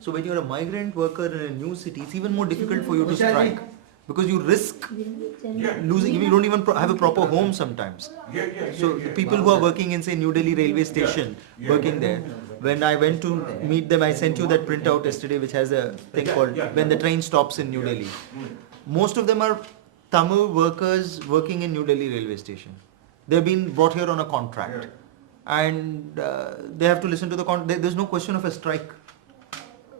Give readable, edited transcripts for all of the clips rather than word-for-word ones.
So when you're a migrant worker in a new city, it's even more difficult for you to strike. Because you risk losing, you don't even have a proper home sometimes. So the people who are working in, say, New Delhi railway station, working there, when I went to meet them, I sent you that printout yesterday, which has a thing called when the train stops in New Delhi. Most of them are Tamil workers working in New Delhi railway station. They've been brought here on a contract. And they have to listen to the contract. There's no question of a strike.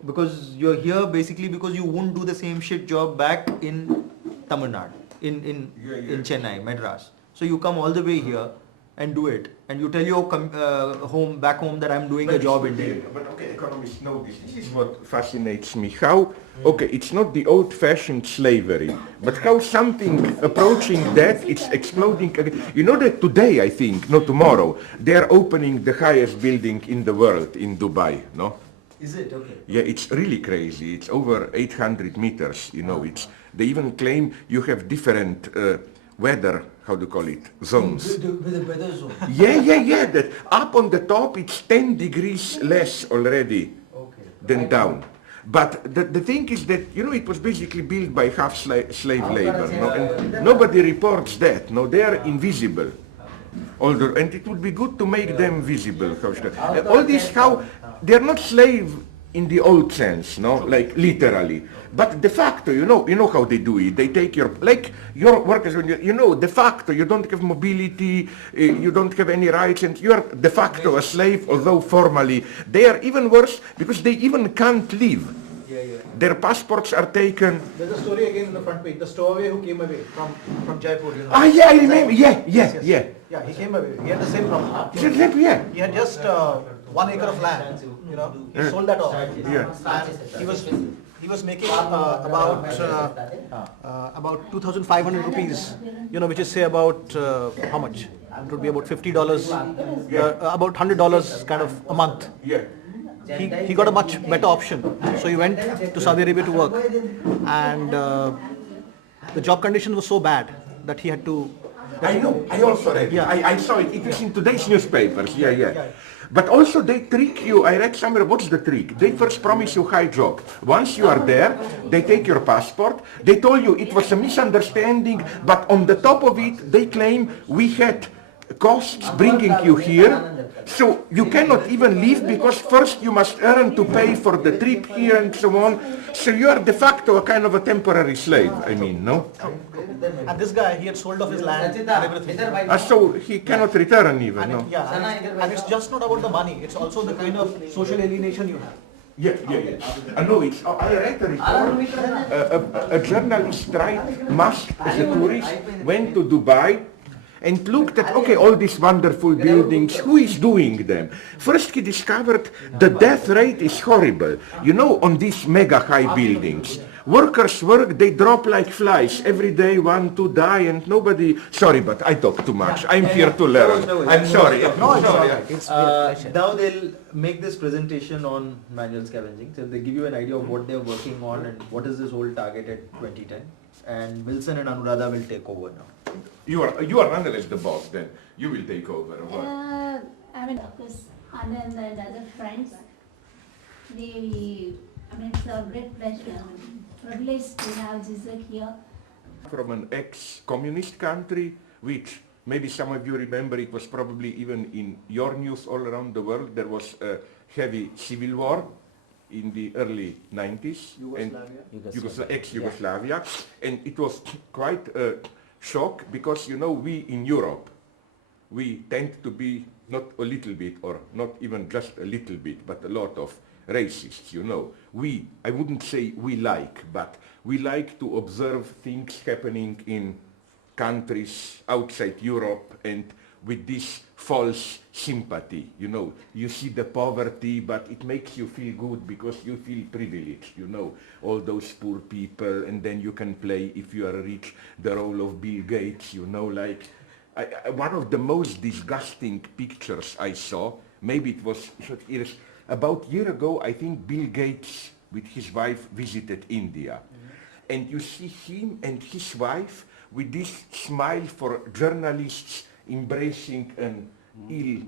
Because you're here basically because you won't do the same shit job back in Tamil Nadu, in Chennai, Madras. So you come all the way here and do it, and you tell your back home that I'm doing a job in Delhi. But okay, economists know this. This is what fascinates me. How, okay, it's not the old-fashioned slavery, but how something approaching that, it's exploding again. You know that today, I think, not tomorrow, they're opening the highest building in the world in Dubai, no? Is it? Okay. Yeah, it's really crazy. It's over 800 meters, you know. They even claim you have different weather, how do you call it, zones. With the weather zone. Yeah. That up on the top, it's 10 degrees less already than down. But the thing is that, you know, it was basically built by half slave labor, no? And nobody reports that, no? They are invisible. And it would be good to make them visible. All this, how they're not slave in the old sense, no, like literally, but de facto, you know how they do it. They take your workers, when you know, de facto, you don't have mobility, you don't have any rights, and you are de facto a slave, although formally. They are even worse because they even can't leave. Their passports are taken. There's a story again in the front page. The stowaway who came away from Jaipur. You know. Ah, yeah, I remember. Yeah. Yeah, he came away. He had the same problem. He had just 1 acre of land. You know, he sold that off. Yeah. And he was making about 2,500 rupees. You know, which is say about how much? It would be about $50, about $100 kind of a month. Yeah. He got a much better option. So he went to Saudi Arabia to work, and the job conditions were so bad that he had to. I know. I also read. Yeah. I saw it. It is in today's newspapers. Yeah. But also they trick you. I read somewhere. What's the trick? They first promise you high job. Once you are there, they take your passport. They told you it was a misunderstanding, but on the top of it, they claim we had costs bringing you here. So you cannot even leave because first you must earn to pay for the trip here and so on. So you are de facto a kind of a temporary slave, I mean, no? And this guy, he had sold off his land and everything. So he cannot return even, no? And it's just not about the money. It's also the kind of social alienation you have. Yeah. No, it's, I read a report. A journalist tried, masked as a tourist, went to Dubai, and looked at, okay, all these wonderful buildings, who is doing them? First he discovered the death rate is horrible. You know, on these mega high buildings, workers work, they drop like flies. Every day 1, 2 die and nobody, sorry, but I talk too much. I'm here to learn. I'm sorry. Now they'll make this presentation on manual scavenging. So they give you an idea of what they're working on and what is this whole target at 2010. And Wilson and Anuradha will take over now. You are nonetheless the boss then. You will take over. I mean, of course, Anand and other friends, it's a great pleasure, privilege to have Žižek here. From an ex-communist country, which maybe some of you remember, it was probably even in your news all around the world, there was a heavy civil war in the early 90s. Ex-Yugoslavia. And it was quite a shock because, you know, we in Europe, we tend to be not a little bit or not even just a little bit, but a lot of racists, you know. I wouldn't say we like, but we like to observe things happening in countries outside Europe and with this false sympathy, you know. You see the poverty, but it makes you feel good because you feel privileged, you know. All those poor people, and then you can play, if you are rich, the role of Bill Gates, you know, like... one of the most disgusting pictures I saw, maybe it was about a year ago, I think Bill Gates with his wife visited India. And you see him and his wife with this smile for journalists embracing an ill,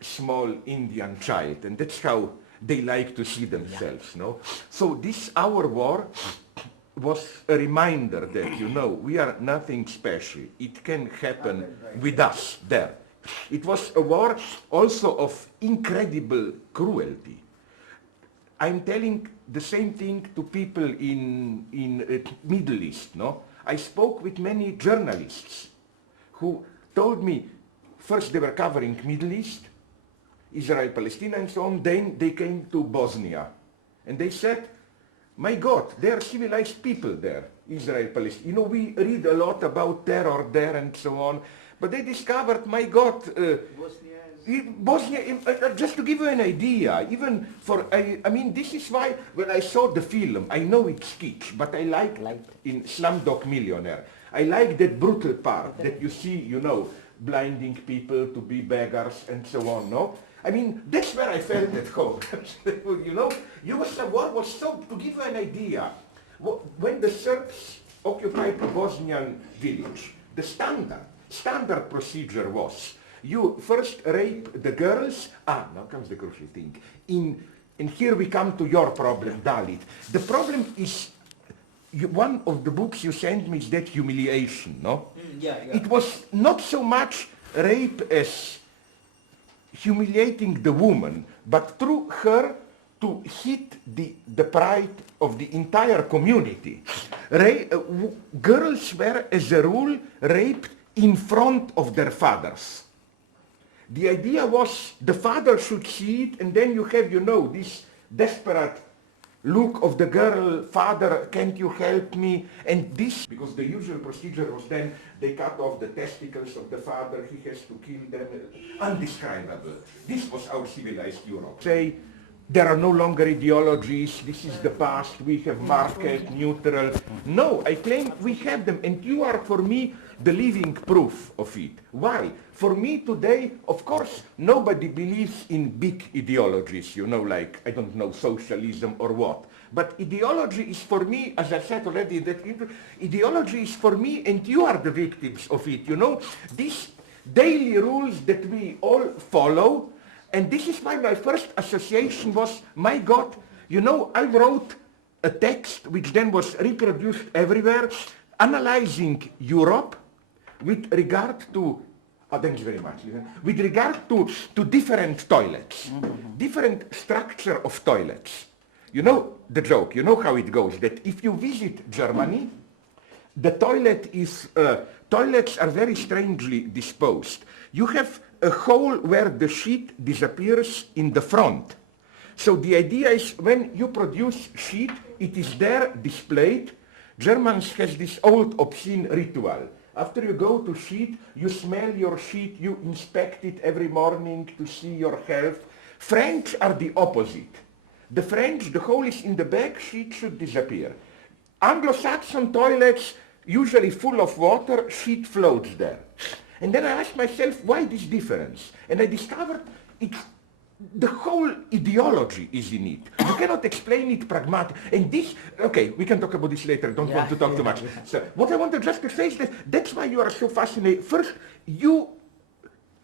small Indian child. And that's how they like to see themselves, no? So this our war was a reminder that, you know, we are nothing special. It can happen with us there. It was a war also of incredible cruelty. I'm telling the same thing to people in Middle East, no? I spoke with many journalists who told me, first they were covering Middle East, Israel, Palestine and so on, then they came to Bosnia. And they said, my God, they are civilized people there, Israel, Palestine. You know, we read a lot about terror there and so on, but they discovered, my God, Bosnia, just to give you an idea, even for, I mean, this is why when I saw the film, I know it's kitsch, but I like in Slumdog Millionaire, I like that brutal part that you see, you know, blinding people to be beggars and so on, no? I mean, that's where I felt at home. You know, Yugoslavia was so, to give you an idea, when the Serbs occupied the Bosnian village, the standard procedure was, you first rape the girls, now comes the crucial thing, and here we come to your problem, Dalit. The problem is, one of the books you sent me is that humiliation, no? Yeah. It was not so much rape as humiliating the woman, but through her to hit the pride of the entire community. Girls were, as a rule, raped in front of their fathers. The idea was the father should see it, and then you have, you know, this desperate look of the girl, father, can't you help me? And this, because the usual procedure was then they cut off the testicles of the father, he has to kill them, undescribable. This was our civilized Europe. Say, there are no longer ideologies, this is the past, we have market, neutral. No, I claim we have them, and you are for me the living proof of it. Why? For me today, of course, nobody believes in big ideologies, you know, like, I don't know, socialism or what. But ideology is for me, as I said already, that ideology is for me, and you are the victims of it, you know. These daily rules that we all follow, and this is why my first association was, my God, you know, I wrote a text which then was reproduced everywhere, analyzing Europe with regard to, thank you very much, with regard to different toilets, different structure of toilets. You know the joke, you know how it goes, that if you visit Germany, the toilets are very strangely disposed. You have a hole where the sheet disappears in the front. So the idea is when you produce sheet, it is there displayed. Germans has this old obscene ritual. After you go to sheet, you smell your sheet, you inspect it every morning to see your health. French are the opposite. The French, the hole is in the back, sheet should disappear. Anglo-Saxon toilets, usually full of water, sheet floats there. And then I asked myself, why this difference? And I discovered the whole ideology is in it. You cannot explain it pragmatic. And this, okay, we can talk about this later, don't want to talk too much. So what I wanted just to say is that that's why you are so fascinated. First, you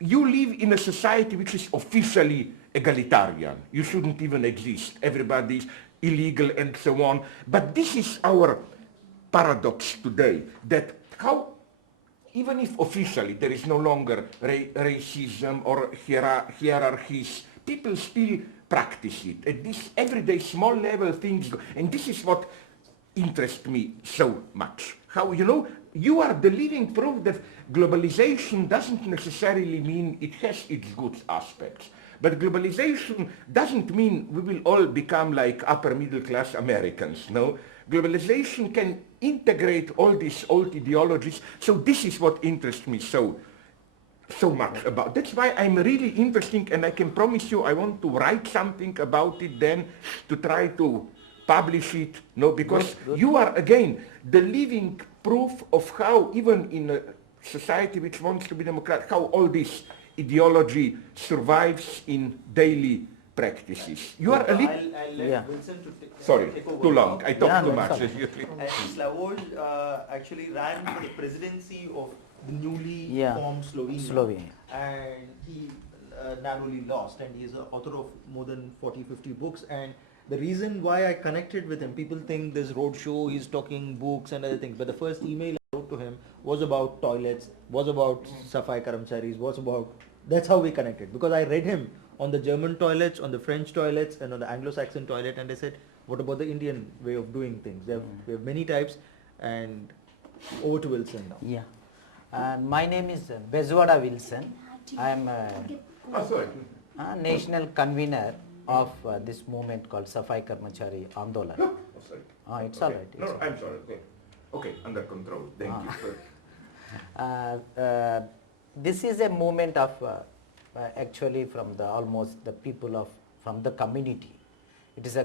live in a society which is officially egalitarian. You shouldn't even exist. Everybody is illegal and so on. But this is our paradox today, that how, even if officially there is no longer racism or hierarchies, people still practice it. At this everyday small level things go, and this is what interests me so much. How, you know, you are the living proof that globalization doesn't necessarily mean it has its good aspects. But globalization doesn't mean we will all become like upper middle class Americans, no? Globalization can integrate all these old ideologies, so this is what interests me so much about. That's why I'm really interested, and I can promise you I want to write something about it then, to try to publish it, no? Because you are, again, the living proof of how, even in a society which wants to be democratic, how all this ideology survives in daily practices. You are a little... I'll let Vincent to take over. Too long. I talk too much. Slavoj actually ran for the presidency of the newly formed Slovenia. And he narrowly lost, and he is the author of more than 40-50 books. And the reason why I connected with him, people think this roadshow, he's talking books and other things, but the first email I wrote to him was about toilets, was about Safai Karamcharis, was about, that's how we connected, because I read him on the German toilets, on the French toilets, and on the Anglo-Saxon toilet, and I said, what about the Indian way of doing things? We have many types. And over to Wilson now. Yeah. And my name is Bezwada Wilson. I am sorry. a national convener of this movement called Safai Karamchari Andolan. Oh, sorry. It's Okay. all right. No, I'm sorry. Okay, under control. Thank you. This is a movement of actually from the almost the people of from the community. It is a